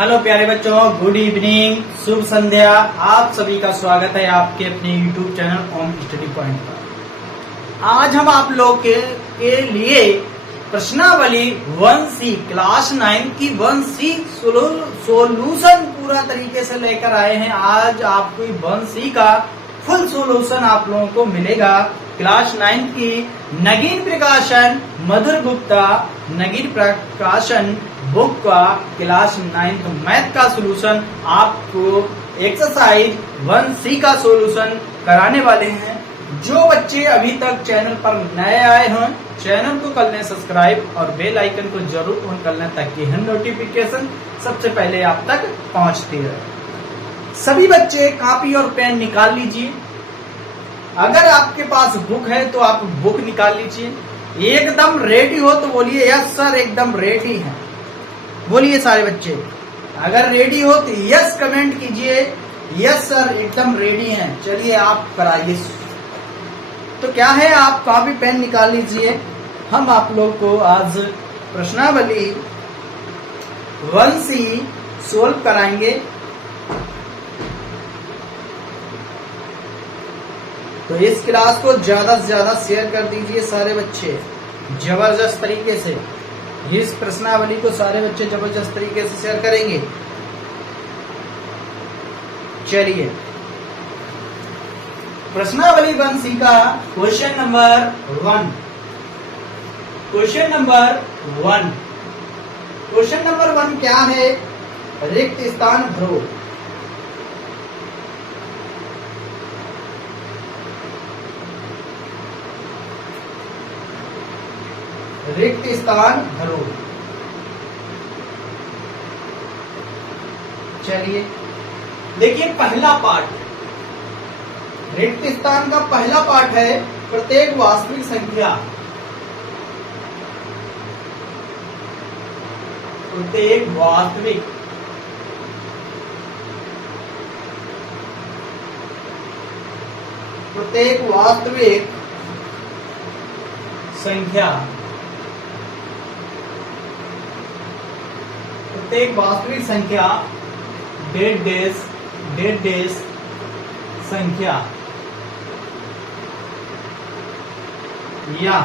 Hello प्यारे बच्चों, good evening, शुभ संध्या। आप सभी का स्वागत है आपके अपने YouTube चैनल ओम स्टडी पॉइंट पर। आज हम आप लोग के लिए प्रश्नावली 1C क्लास 9 की 1C सोल्यूशन पूरा तरीके से लेकर आए हैं। आज आपको 1C का फुल सोल्यूशन आप लोगों को मिलेगा। क्लास 9 की नगीन प्रकाशन मधुर गुप्ता नगीन प्रकाशन बुक का क्लास 9 मैथ का सोल्यूशन आपको एक्सरसाइज 1C का सोल्यूशन कराने वाले हैं। जो बच्चे अभी तक चैनल पर नए आए हैं, चैनल को कर लें सब्सक्राइब और बेल आइकन को जरूर ऑन कर लें ताकि हर नोटिफिकेशन सबसे पहले आप तक पहुंचती रहे। सभी बच्चे कॉपी और पेन निकाल लीजिए। अगर आपके पास बुक है तो आप बुक निकाल लीजिए। एकदम रेडी हो तो बोलिए यस सर, एकदम रेडी है। बोलिए सारे बच्चे, अगर रेडी हो तो यस कमेंट कीजिए, यस सर एकदम रेडी हैं। चलिए आप कराइए। तो क्या है, आप कॉपी पेन निकाल लीजिए। हम आप लोग को आज प्रश्नावली 1C सोल्व कराएंगे। तो इस क्लास को ज्यादा से ज्यादा शेयर कर दीजिए सारे बच्चे, जबरदस्त तरीके से। इस प्रश्नावली को सारे बच्चे जबरदस्त तरीके से शेयर करेंगे। चलिए प्रश्नावली 1C का क्वेश्चन नंबर 1। क्वेश्चन नंबर 1 क्या है? रिक्त स्थान भरो। रिक्त स्थान भरो। चलिए देखिए, पहला पार्ट रिक्त स्थान का पहला पार्ट है प्रत्येक वास्तविक संख्या। प्रत्येक वास्तविक संख्या, प्रत्येक वास्तविक संख्या डेड डेज संख्या या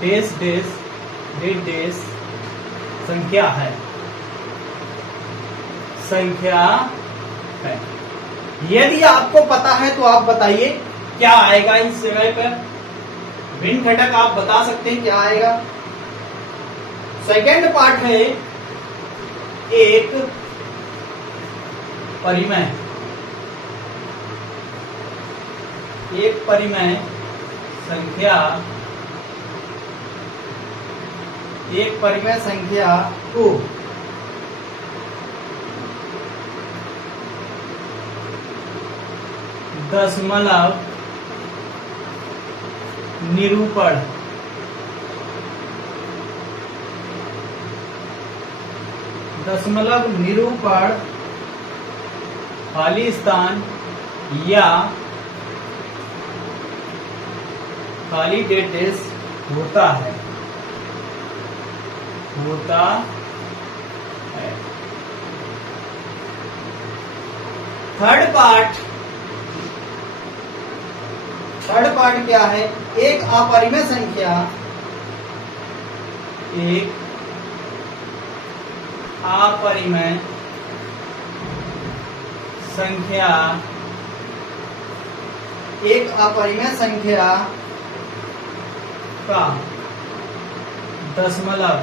डेज संख्या है। यदि आपको पता है तो आप बताइए क्या आएगा इस जगह पर। भिन्न घटक आप बता सकते हैं क्या आएगा। सेकेंड पार्ट है एक परिमेय। एक परिमेय संख्या को दशमलव निरूपण खाली स्थान या खाली डेटेस होता है। थर्ड पार्ट क्या है? एक अपरिमेय संख्या, एक अपरिमेय संख्या का दशमलव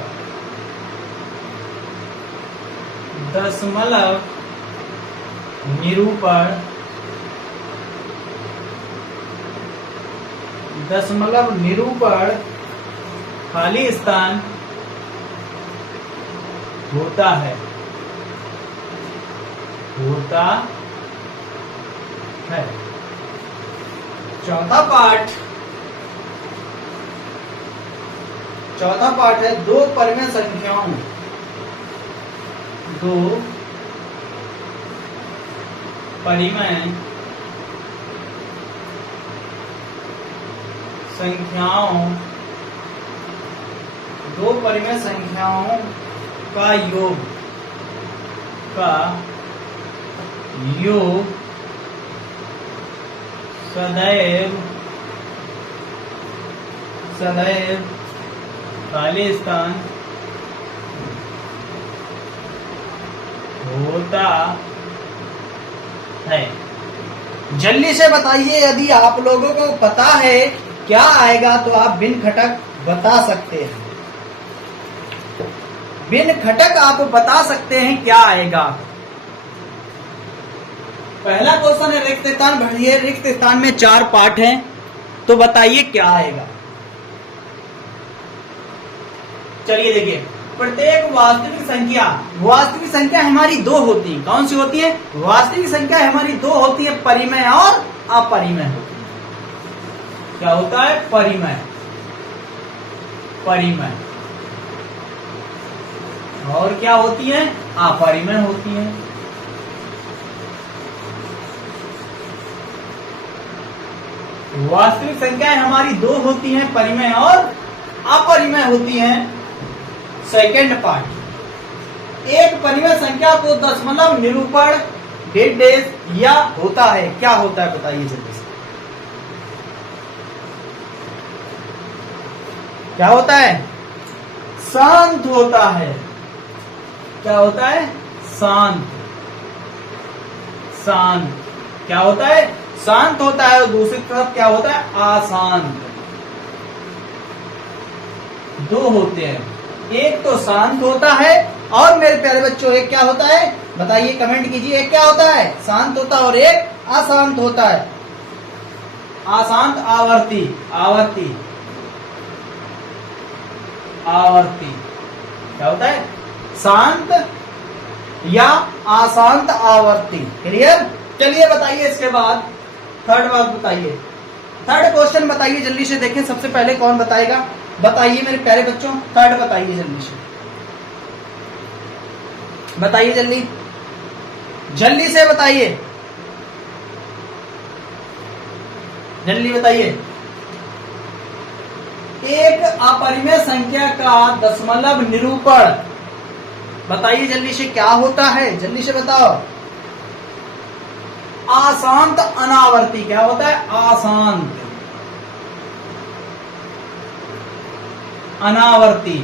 निरूपण खाली स्थान होता है। चौथा पार्ट है दो परिमेय संख्याओं दो परिमेय संख्याओं का योग सदैव खाली स्थान होता है। जल्दी से बताइए, यदि आप लोगों को पता है क्या आएगा तो आप बिन खटक बता सकते हैं। बिन खटक आप बता सकते हैं क्या आएगा। पहला क्वेश्चन है रिक्त स्थान भरिए। रिक्त स्थान में 4 पार्ट हैं, तो बताइए क्या आएगा। चलिए देखिए, प्रत्येक वास्तविक संख्या हमारी 2 होती है। कौन सी होती है? वास्तविक संख्या हमारी 2 होती है, परिमेय और अपरिमेय होती है। क्या होता है? परिमेय और क्या होती है? अपरिमेय होती है। वास्तविक संख्याएं हमारी 2 होती हैं, परिमेय और अपरिमेय होती हैं। सेकंड पार्ट, एक परिमेय संख्या को दशमलव निरूपण डेश या होता है। क्या होता है बताइए जल्दी से। क्या होता है? शांत होता है। क्या होता है? शांत। क्या होता है? शांत होता है। और दूसरी तरफ क्या होता है? अशांत। 2 होते हैं, एक तो शांत होता है और मेरे प्यारे बच्चों एक क्या होता है? बताइए, कमेंट कीजिए। एक क्या होता है? शांत होता है और एक अशांत होता है। अशांत आवर्ती क्या होता है? शांत या अशांत आवर्ती। क्लियर? चलिए बताइए इसके बाद थर्ड बात बताइए। थर्ड क्वेश्चन बताइए जल्दी से। देखें सबसे पहले कौन बताएगा, बताइए मेरे प्यारे बच्चों। थर्ड बताइए जल्दी से, बताइए जल्दी से बताइए, जल्दी बताइए। एक अपरिमेय संख्या का दशमलव निरूपण, बताइए जल्दी से क्या होता है? जल्दी से बताओ। अशांत अनावर्ती। क्या होता है? अशांत अनावर्ती।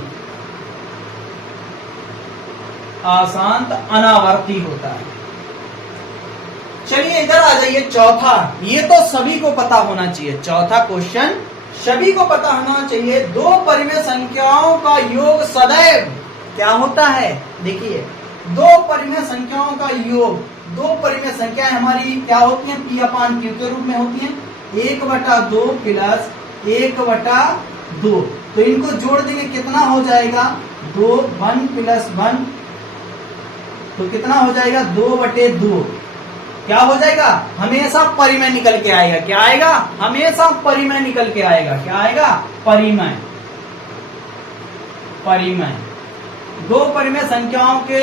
अशांत अनावर्ती होता है। चलिए इधर आ जाइए। चौथा, ये तो सभी को पता होना चाहिए। चौथा क्वेश्चन सभी को पता होना चाहिए। 2 परिमेय संख्याओं का योग सदैव क्या होता है? देखिए, 2 परिमेय संख्याओं का योग, 2 परिमेय संख्याएं हमारी क्या होती हैं? P/Q के रूप में होती हैं। 1/2 प्लस 1/2, तो इनको जोड़ देंगे कितना हो जाएगा? 2 1 प्लस 1, तो कितना हो जाएगा? 2/2। क्या हो जाएगा? हमेशा परिमेय निकल के आएगा। क्या आएगा? हमेशा परिमेय निकल के आएगा। क्या आएगा? परिमेय। 2 परिमेय संख्याओं के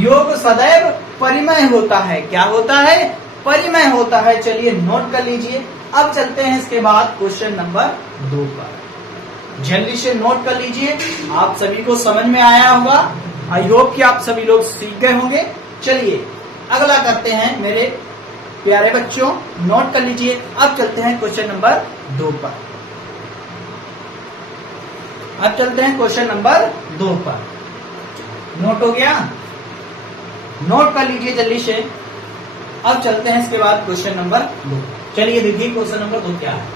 योग सदैव परिमेय होता है। क्या होता है? परिमेय होता है। चलिए नोट कर लीजिए। अब चलते हैं इसके बाद क्वेश्चन नंबर 2 पर। जल्दी से नोट कर लीजिए। आप सभी को समझ में आया होगा। आई होप कि आप सभी लोग सीख गए होंगे। चलिए अगला करते हैं मेरे प्यारे बच्चों, नोट कर लीजिए। अब चलते हैं क्वेश्चन नंबर 2 पर। अब चलते हैं क्वेश्चन नंबर 2 पर। नोट हो गया? नोट कर लीजिए जल्दी से। अब चलते हैं इसके बाद क्वेश्चन नंबर 2। चलिए देखिए क्वेश्चन नंबर 2 क्या है।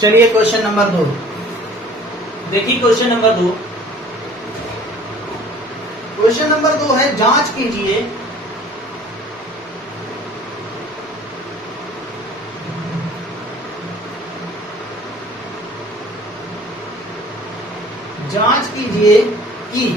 चलिए क्वेश्चन नंबर 2 देखिए। क्वेश्चन नंबर 2, क्वेश्चन नंबर 2 है, जांच कीजिए कि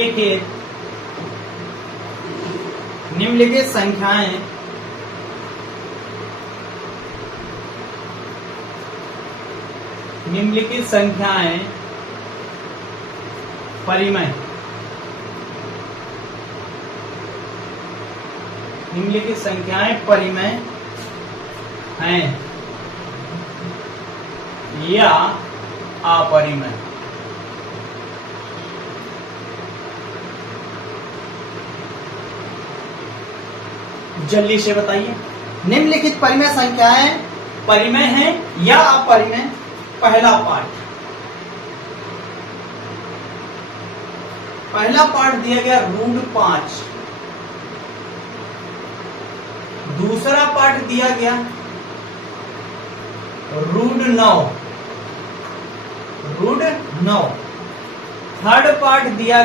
निम्नलिखित संख्याएं परिमेय हैं या अपरिमेय। जल्दी से बताइए, निम्नलिखित परिमेय संख्याएं परिमेय हैं या अपरिमेय। पहला पार्ट दिया गया √5, दूसरा पार्ट दिया गया √9, थर्ड पार्ट दिया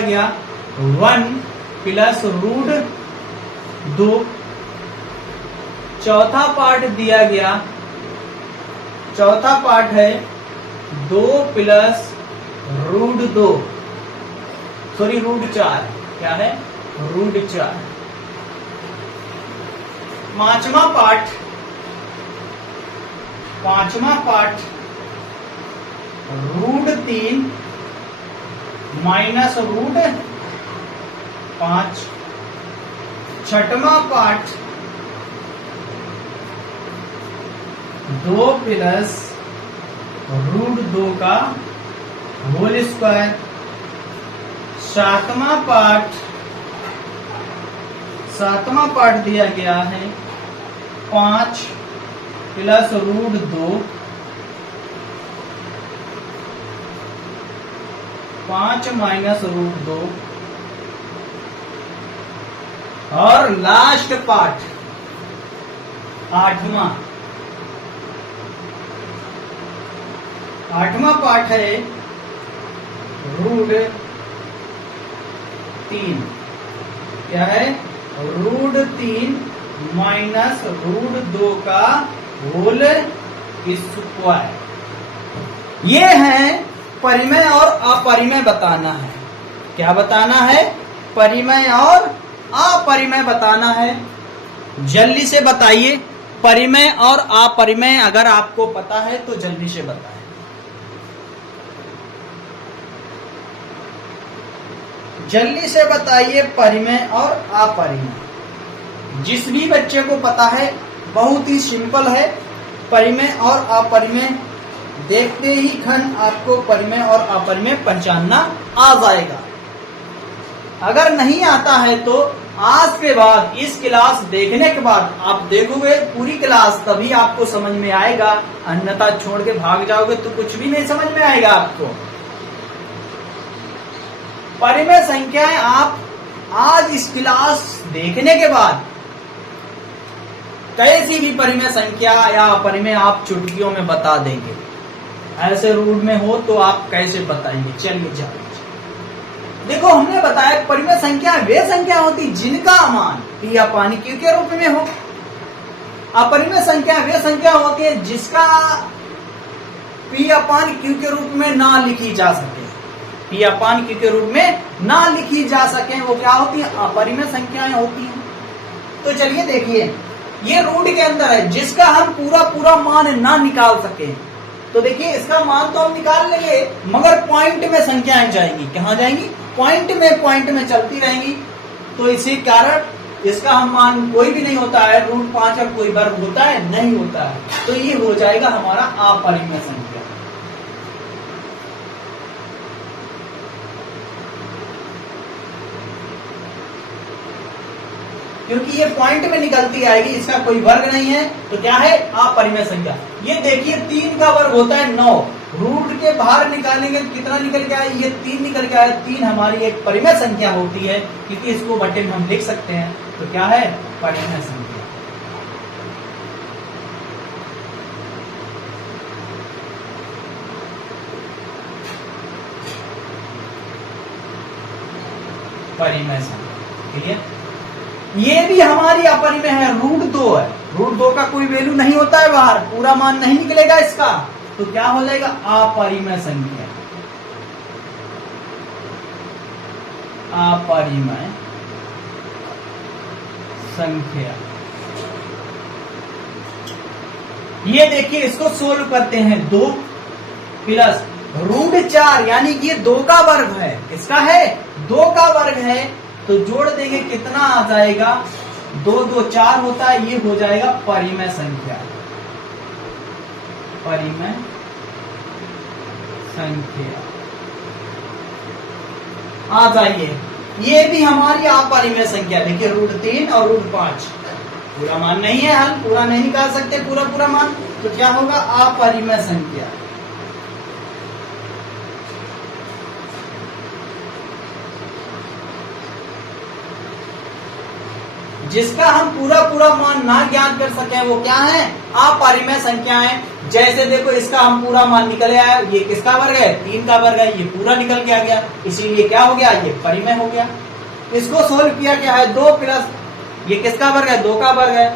गया 1 प्लस √2, चौथा पार्ट है 2 प्लस √2, सॉरी √4, क्या है √4। पांचवा पार्ट √3 माइनस √5, छठवां पार्ट 2 प्लस √2 का होल स्क्वायर, सातवां पार्ट दिया गया है 5 प्लस √2, 5 माइनस √2, और लास्ट पार्ट आठवां पार्ट है √3, क्या है √3 माइनस √2 का होल स्क्वायर। ये है परिमेय और अपरिमेय बताना है। क्या बताना है? परिमेय और अपरिमेय बताना है। जल्दी से बताइए, परिमेय और अपरिमेय अगर आपको पता है तो जल्दी से बताएं। जल्दी से बताइए परिमेय और अपरिमेय। जिस भी बच्चे को पता है, बहुत ही सिंपल है। परिमेय और अपरिमेय देखते ही खंड आपको परिमेय और अपरिमेय पहचानना आ जाएगा। अगर नहीं आता है तो आज के बाद, इस क्लास देखने के बाद आप देखोगे पूरी क्लास, तभी आपको समझ में आएगा। अन्यथा छोड़ के भाग जाओगे तो कुछ भी नहीं समझ में आएगा आपको। परिमेय संख्याएं आप आज इस क्लास देखने के बाद कैसी भी परिमेय संख्या या अपरिमेय आप चुटकियों में बता देंगे। ऐसे रूप में हो तो आप कैसे बताएंगे? चलिए जाइए। देखो, हमने बताया परिमेय संख्या वे संख्या होती जिनका मान p या पानी q के रूप में हो। अपरिमेय संख्या वे संख्या होती है जिसका p या पानी q के रूप में ना लिखी जा सके। p या पानी q के रूप में ना लिखी जा सके, वो क्या होती है? अपरिमेय संख्याएं होती हैं। तो चलिए देखिए, ये रूट के अंदर है जिसका हम पूरा मान ना निकाल सके। तो देखिए, इसका मान तो हम निकाल लेंगे, मगर पॉइंट में संख्याएं जाएंगी। कहाँ जाएंगी? पॉइंट में चलती रहेंगी। तो इसी कारण इसका हम मान कोई भी नहीं होता है। √5 का कोई वर्ग होता है? नहीं होता है। तो ये हो जाएगा हमारा अपरिमेय संख्या। क्योंकि ये पॉइंट में निकलती आएगी, इसका कोई वर्ग नहीं है, तो क्या है? अपरिमेय संख्या। ये देखिए, 3 का वर्ग होता है 9। रूट के बाहर निकालेंगे कितना निकल के आए? ये 3 निकल के आए। 3 हमारी एक परिमेय संख्या होती है, क्योंकि इसको बटे में हम लिख सकते हैं। तो क्या है? परिमेय संख्या। परिमेय संख्या। क्लियर? ये भी हमारी अपरिमेय है, √2 है। √2 का कोई वैल्यू नहीं होता है बाहर, पूरा मान नहीं निकलेगा इसका। तो क्या हो जाएगा? अपरिमेय संख्या। अपरिमेय संख्या। ये देखिए, इसको सोल्व करते हैं। 2 प्लस √4 यानी कि ये 2 का वर्ग है। किसका है? 2 का वर्ग है। तो जोड़ देंगे, कितना आ जाएगा? 2 2 4 होता है, ये हो जाएगा परिमेय संख्या। परिमेय संख्या आ जाइए। ये भी हमारी अपरिमेय संख्या। देखिए √3 और √5 पूरा मान नहीं है, हम पूरा नहीं निकाल सकते पूरा मान, तो क्या होगा? अपरिमेय संख्या। जिसका हम पूरा मान ना ज्ञात कर सके वो क्या है? अपरिमेय संख्याएं। जैसे देखो, इसका हम पूरा मान निकल आया, ये किसका वर्ग है? 3 का वर्ग है, ये पूरा निकल के आ गया, इसीलिए क्या हो गया? ये परिमेय हो गया। इसको सोल्व किया क्या है? 2 प्लस ये किसका वर्ग है? 2 का वर्ग है,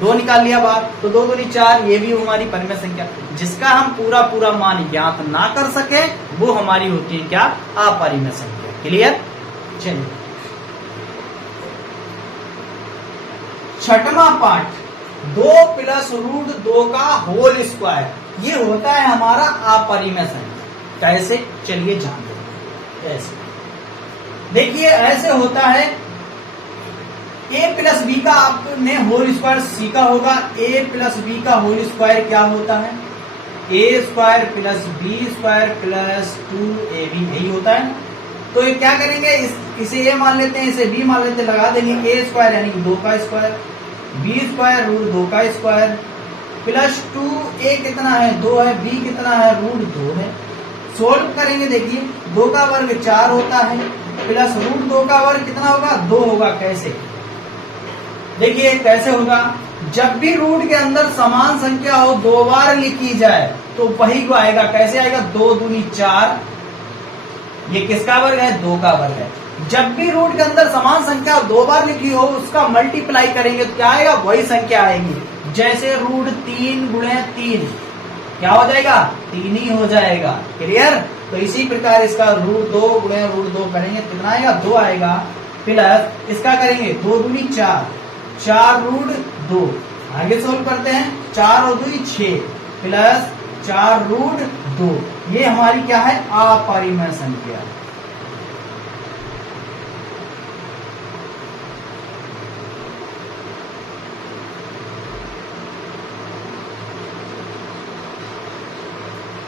2 निकाल लिया बाहर, तो 2 दूनी 4, ये भी हमारी परिमेय संख्या। जिसका हम पूरा मान ज्ञात ना कर सके वो हमारी होती है क्या? अपरिमेय संख्या। क्लियर? चलिए, छठवां पाठ, 2 प्लस √2 का होल स्क्वायर। ये होता है हमारा अपरिमेय संख्या। कैसे? चलिए जानते हैं। ऐसे देखिए, ऐसे होता है। a प्लस बी का आपने होल स्क्वायर सीखा होगा। a प्लस बी का होल स्क्वायर क्या होता है? a square plus B square plus 2ab, यही होता है। तो ये क्या करेंगे? इसे a मान लेते हैं, इसे b मान लेते हैं, लगा देंगे a स्क्वायर यानी 2 का स्क्वायर, b स्क्वायर √2 का स्क्वायर प्लस 2a कितना है? 2 है, b कितना है? √2 है। सोल्व करेंगे, देखिए 2 का वर्ग 4 होता है, प्लस √2 का वर्ग कितना होगा? 2 होगा। कैसे? देखिए कैसे होगा? जब भी रूट के अंदर समान संख्या हो 2 बार लिखी जाए तो वही को आएगा। कैसे आएगा? 2 दूनी 4, ये किसका वर्ग है? 2 का वर्ग है। जब भी रूट के अंदर समान संख्या 2 बार लिखी हो, उसका मल्टीप्लाई करेंगे तो क्या आएगा? वही संख्या आएगी। जैसे √3 × 3 क्या हो जाएगा? 3 ही हो जाएगा। क्लियर? तो इसी प्रकार इसका √2 × √2 करेंगे, कितना आएगा? 2 आएगा। प्लस इसका करेंगे 2 दूनी 4, 4 √2, आगे सोल्व करते हैं, 4 और 2 6, प्लस 4 √2। ये हमारी क्या है? अपरिमेय संख्या।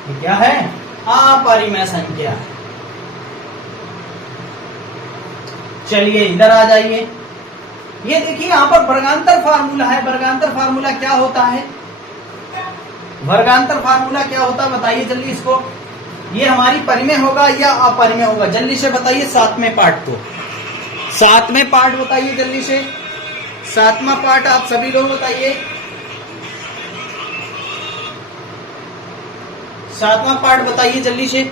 ये क्या है? अपरिमेय संख्या। चलिए इधर आ जाइए। ये देखिए, यहां पर वर्गांतर फार्मूला है। वर्गांतर फार्मूला क्या होता है? वर्गांतर फार्मूला क्या होता है बताइए जल्दी इसको। ये हमारी परिमेय होगा या अपरिमेय होगा? जल्दी से बताइए 7वें पार्ट को। 7वें पार्ट बताइए जल्दी से। 7वां पार्ट आप सभी लोग बताइए। 7वां पार्ट बताइए जल्दी से।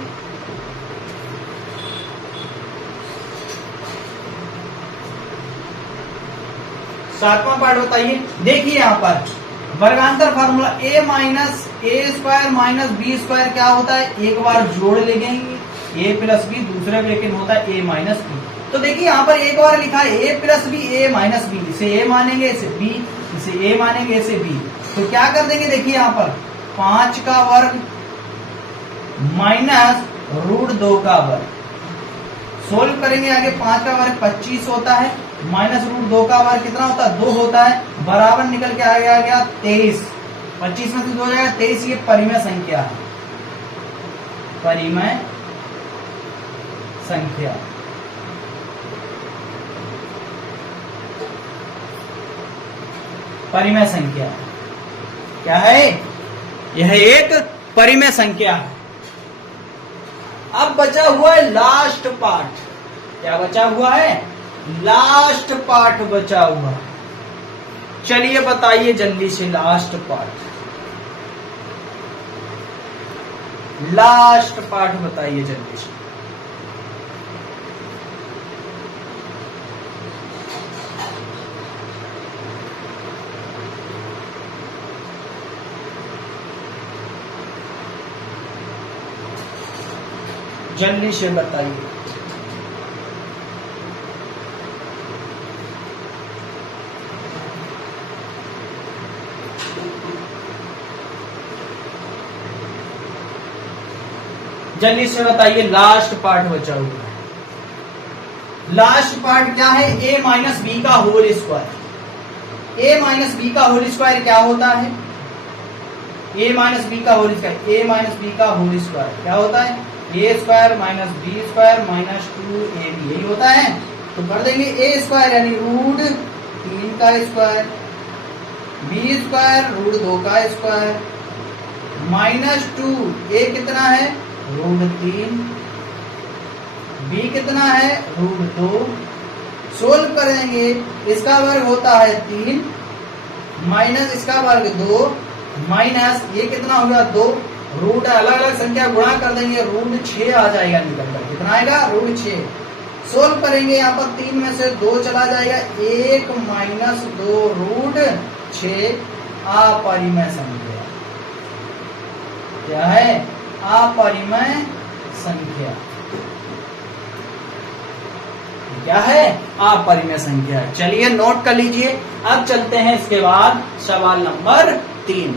सातवां पार्ट बताइए। देखिए यहाँ पर वर्गांतर formula a minus A square minus B square क्या होता है? एक बार जोड़ लेंगे, a प्लस बी, दूसरे ब्रैकेट में होता है a माइनस बी। तो देखिए यहाँ पर एक बार लिखा है a plus B, a minus B, इसे a मानेंगे, इसे b, इसे a मानेंगे, इसे b। तो क्या कर देंगे? देखिए यहाँ पर 5 का वर्ग माइनस √2 का वर्ग। सोल्व करेंगे आगे, 5 का वर्ग 25 होता है, माइनस √2 का वर्ग कितना होता है? 2 होता है, बराबर निकल के आ गया 23। 25 में से 2 हो जाएगा 23। ये परिमेय संख्या है। परिमेय संख्या। परिमेय संख्या क्या है? यह एक परिमेय संख्या है। अब बचा हुआ है लास्ट पार्ट। क्या बचा हुआ है? लास्ट पार्ट बचा हुआ। चलिए बताइए जल्दी से लास्ट पार्ट। लास्ट पार्ट बताइए जल्दी से। जल्दी से बताइए। जल्दी से बताइए, लास्ट पार्ट बचा हुआ है। लास्ट पार्ट क्या है? a माइनस बी का whole square. a minus B का होल स्क्वायर क्या होता है? a माइनस बी का whole square, a minus B का होल स्क्वायर क्या होता है? a square minus B square minus 2ab, यही होता है। तो कर देंगे a स्क्वायर यानी रूट 3 का स्क्वायर, b स्क्वायर रूट 2 का स्क्वायर माइनस 2, a कितना है? रूट 3, b कितना है? रूट 2। सोल्व करेंगे, इसका वर्ग होता है 3 माइनस इसका वर्ग 2 माइनस ये कितना हो गया? 2। रूट अलग अलग संख्या गुणा कर देंगे, रूट 6 आ जाएगा निकल कर। कितना आएगा? रूट 6। सोल्व करेंगे, यहाँ पर 3 में से 2 चला जाएगा, 1 माइनस 2 रूट 6 अपरिमेय संख्या। क्या है? अपरिमेय संख्या। क्या है? अपरिमेय संख्या। चलिए नोट कर लीजिए। अब चलते हैं इसके बाद सवाल नंबर 3।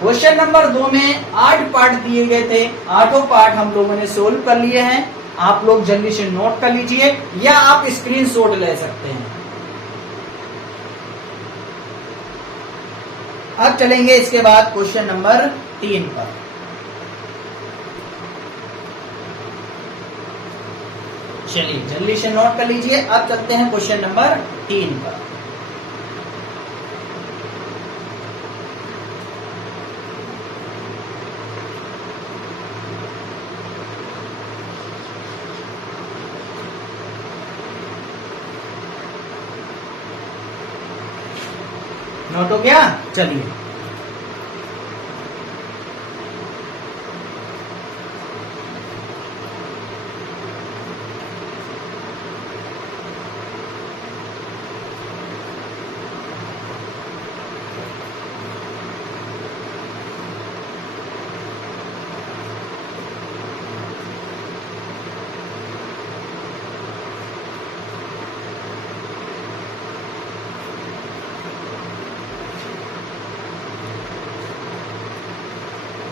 क्वेश्चन नंबर 2 में 8 पार्ट दिए गए थे, 8 पार्ट हम लोगों ने सोल्व कर लिए हैं। आप लोग जल्दी से नोट कर लीजिए या आप स्क्रीनशॉट ले सकते हैं। अब चलेंगे इसके बाद क्वेश्चन नंबर 3 पर। चलिए जल्दी से नोट कर लीजिए। अब चलते हैं क्वेश्चन नंबर 3 पर। नोट हो गया? चलिए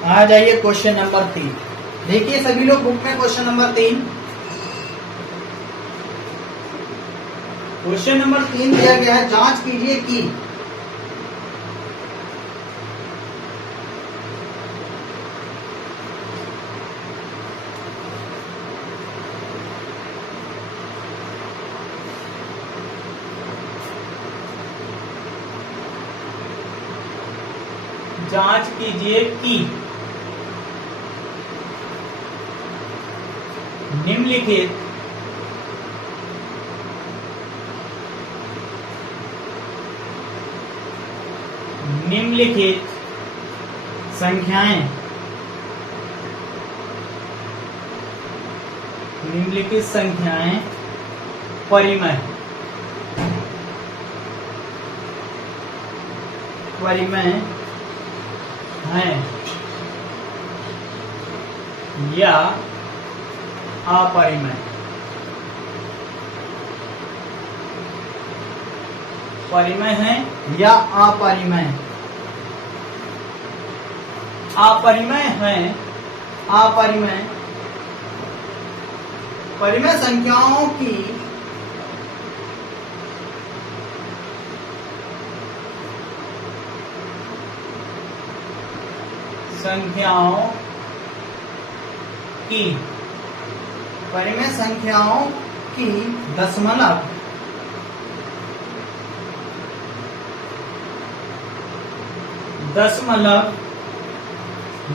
आ जाइए क्वेश्चन नंबर 3। देखिए सभी लोग बुक में क्वेश्चन नंबर 3। क्वेश्चन नंबर 3 दिया गया है, जांच कीजिए कि जांच कीजिए कि निम्नलिखित संख्याएं परिमेय हैं या अपरिमेय। परिमेय हैं या अपरिमेय? अपरिमेय हैं। परिमेय संख्याओं की परिमेय संख्याओं की दशमलव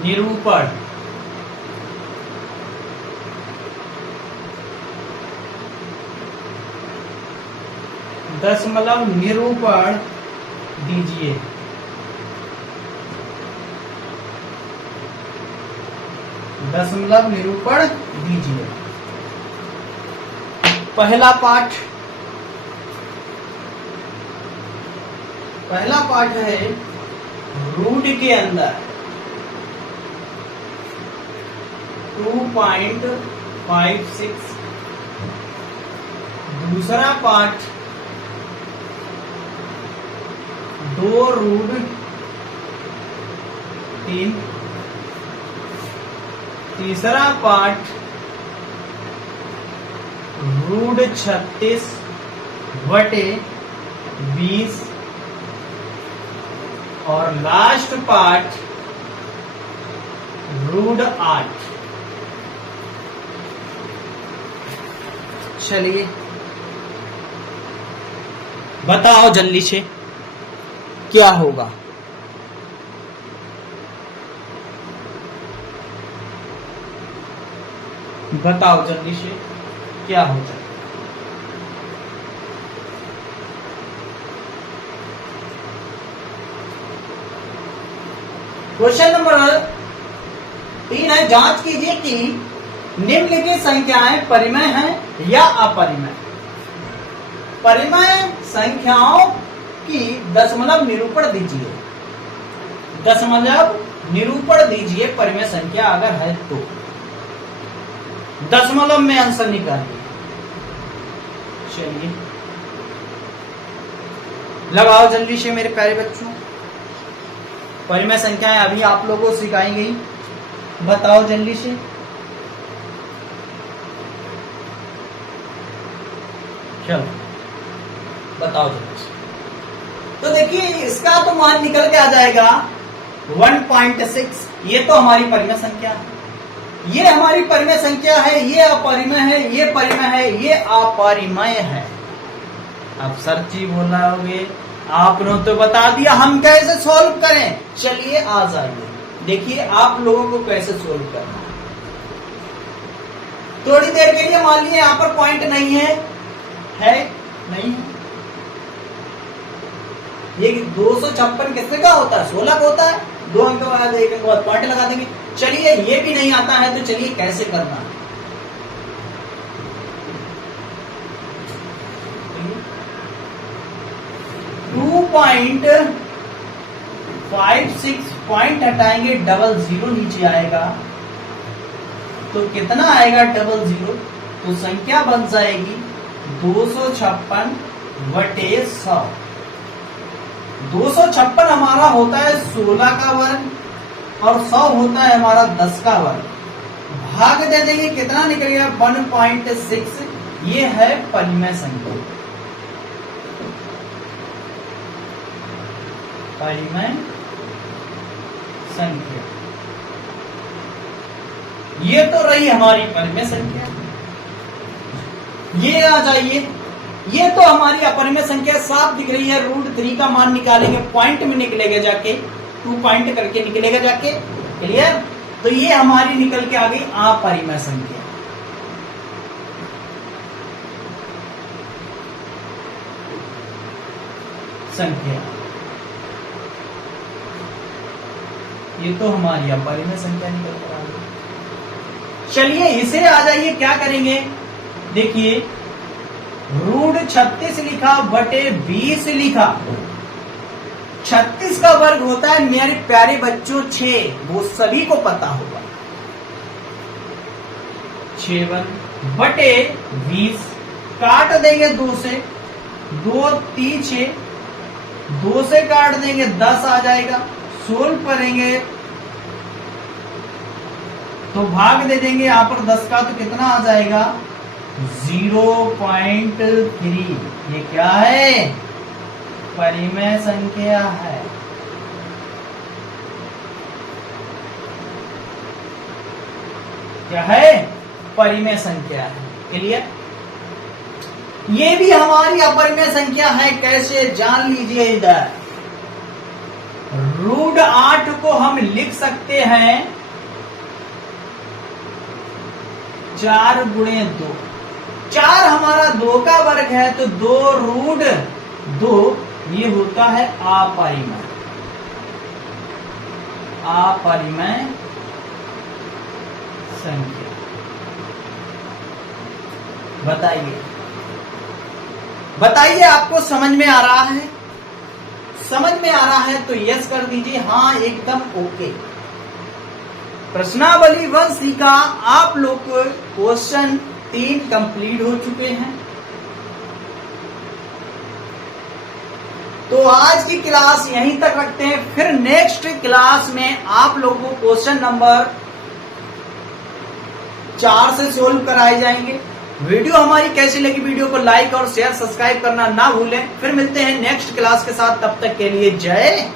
निरूपण दीजिए। दशमलव निरूपण दीजिए। पहला पार्ट है रूट के अंदर 2.56। दूसरा पार्ट 2√3। तीसरा पार्ट रूट 36/20 और लास्ट पार्ट रूट 8। चलिए बताओ जल्दी से क्या होगा। बताओ जल्दी से क्या हो जाए। क्वेश्चन नंबर 3 है, जांच कीजिए कि निम्नलिखित संख्याएं परिमेय हैं या अपरिमेय। परिमेय संख्याओं की दशमलव निरूपण दीजिए। दशमलव निरूपण दीजिए परिमेय संख्या अगर है तो। दशमलव में आंसर निकालिए। चलिए लगाओ जल्दी से मेरे प्यारे बच्चों। परिमेय संख्याएं अभी आप लोगों को सिखाई गई, बताओ जल्दी से। चलो बताओ जल्दी से। तो देखिए इसका तो मान निकल के आ जाएगा 1.6। ये तो हमारी परिमेय संख्या है, ये हमारी परिमेय संख्या है, ये अपरिमेय है, ये परिमेय है, ये अपरिमेय है। अब सर जी बोल रहे होंगे आपने तो बता दिया, हम कैसे सॉल्व करें। चलिए आ जाइए, देखिए आप लोगों को कैसे सॉल्व करना है। थोड़ी देर के लिए मान लीजिए यहाँ पर पॉइंट नहीं है, नहीं है। ये 256 किससे का होता है? 16 का होता है। 2 अंक बाद 1 अंक बाद पॉइंट लगा देंगे। चलिए ये भी नहीं आता है तो चलिए कैसे करना है। 2.56 पॉइंट हटाएंगे, 00 नीचे आएगा तो कितना आएगा? 00। तो संख्या बन जाएगी 256/100। 256 हमारा होता है 16 का वर्ग और 100 होता है हमारा 10 का वर्ग। भाग दे देंगे, कितना निकलेगा? 1.6। ये है परिमेय संख्या। परिमेय संख्या ये तो रही हमारी परिमेय संख्या। ये आ जाइए, ये तो हमारी अपरिमेय संख्या साफ दिख रही है। √3 का मान निकालेंगे, पॉइंट में निकलेगा जाके, 2 पॉइंट करके निकलेगा जाके। क्लियर? तो ये हमारी निकल के आ गई अपरिमेय संख्या। ये तो हमारी अपरिमेय संख्या निकल कर आ गई। चलिए इसे आ जाइए, क्या करेंगे? देखिए √36 लिखा बटे 20 लिखा। 36 का वर्ग होता है मेरे प्यारे बच्चों 6, वो सभी को पता होगा। 6 वर्ग बटे 20 काट देंगे 2 से, 2 3 6, 2 से काट देंगे 10 आ जाएगा। सोल्व करेंगे तो भाग दे देंगे यहां पर 10 का, तो कितना आ जाएगा? 0.3। ये क्या है? परिमेय संख्या है। क्या है? परिमेय संख्या है। क्लियर? ये भी हमारी अपरिमेय संख्या है। कैसे? जान लीजिए इधर। √8 को हम लिख सकते हैं 4 × 2। 4 हमारा 2 का वर्ग है तो 2√2 ये होता है अपरिमेय। अपरिमेय संख्या। बताइए आपको समझ में आ रहा है? समझ में आ रहा है तो यस कर दीजिए, हाँ एकदम ओके। प्रश्नावली 1C का आप लोग को क्वेश्चन 3 कंप्लीट हो चुके हैं। तो आज की क्लास यहीं तक रखते हैं, फिर नेक्स्ट क्लास में आप लोगों को क्वेश्चन नंबर 4 से सोल्व कराए जाएंगे। वीडियो हमारी कैसी लगी, वीडियो को लाइक और शेयर सब्सक्राइब करना ना भूलें। फिर मिलते हैं नेक्स्ट क्लास के साथ, तब तक के लिए जय